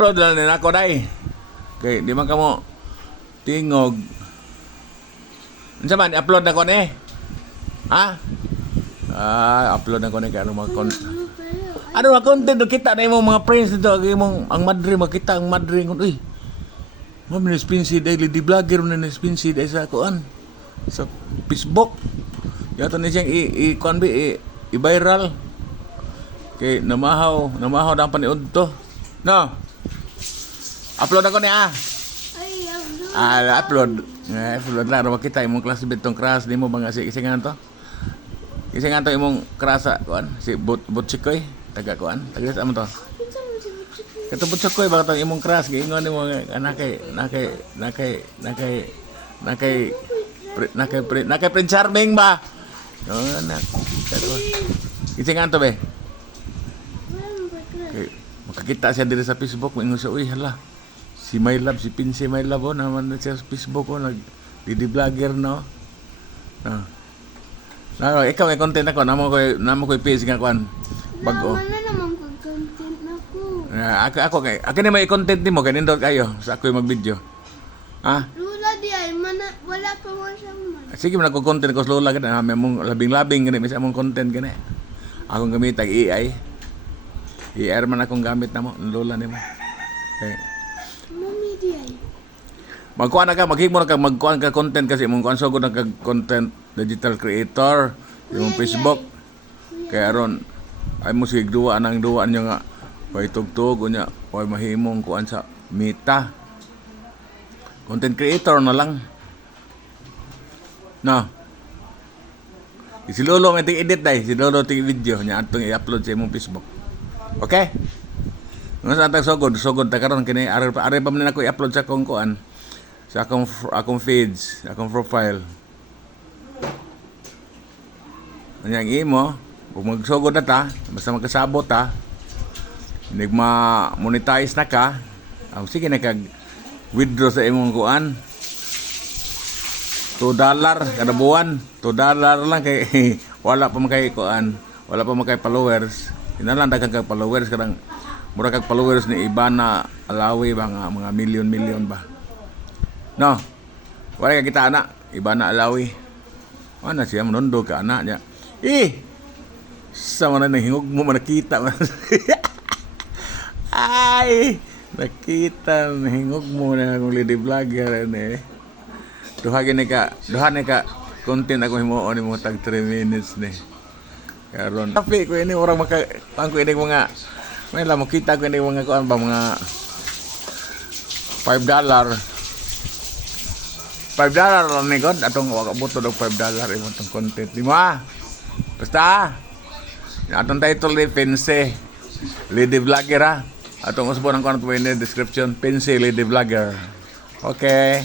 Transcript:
upload na din ako day. Okay, di man kamo tingog. Unsa man upload na ko ni? Ha? Upload na ko ni kano ano mga content do kita na imong mga friends dito, imong ang Madre makita ang Madre ngon uy. Mami spinsi daily di vlogger na spinsi dai sa kuan sa Facebook. Yato ni siyang i-viral. Kay namahaw daw paniud to. No. Upload ako ni upload. Upload na ro makita imong classmate tong crush nimo ba nga si kisingan to? Kisingan to imong crush kuan si Butchikoy taga kuan taga sa amo to. Kato Butchikoy ba to imong crush giingon nimo nakay Prince Charming ba? No, anak. Kisingan to be. Okay. Makakita siya diri sa Facebook, mo siya, uy, hala. Si My Love, si Pinsi My Love, naman siya sa Facebook, nag-vlogger, no? No. No, ikaw, may content ako, namo ko i-page nga kuan. Bago. Wala naman kong content na ko. Ako na may content mo, ganindot kayo, sa ako yung mag-video. Ha? Lula di ay, wala pa mo siyang man. Sige, nagko-content ko sa lola ka na, may mong labing-labing, gani, may mong content, gani. Akong gamit, AI. AI man akong gamit na mo, lola ni mo. Okay. Mami di ay. Magkuhan na ka, maghimo na ka, magkuhan ka content kasi mong kuhan sugod na ka content digital creator, yung Facebook. Kaya ron, ay mo sige duwa niya nga, pay tugtog, unya, pay mahimong kuhan sa Meta. Content creator na lang. No. Si Lolo may edit dai, si Lolo ting video nya atong i-upload sa imong Facebook. Okay? Nga sa atang sugod ta karon kini are pa man ako i-upload sa akong kuan sa akong feeds, akong profile. Anyang imo, kung magsugod na ta, basta magkasabot ta, nagma-monetize na ka, sige na kag withdraw sa imong kuan. $2 kada buwan. $2 lang kay wala pa makay kuan, wala pa makay followers. Inalang daghang kag followers kadang mura kag followers ni Ibana Alawi ba nga mga milyon ba. No. Wala ka kita ana, Ibana Alawi. Ana siya mundo ka ana niya. Sa man nang hingog mo nakita man. Ay, nakita hingog mo na akong lady vlogger ni. Duha ni ka content ako himuon ni mo tag 3 minutes ni. Karon. Tapi ko ini orang maka pangko ini mga may la makita ko ini mga kuan ba mga $5. $5 lang ni god atong waka buto og $5 imong tong content di mo. Basta atong title ni Pense Lady Vlogger ha. Atong usbon ang kuan po in description Pense Lady Vlogger. Okay.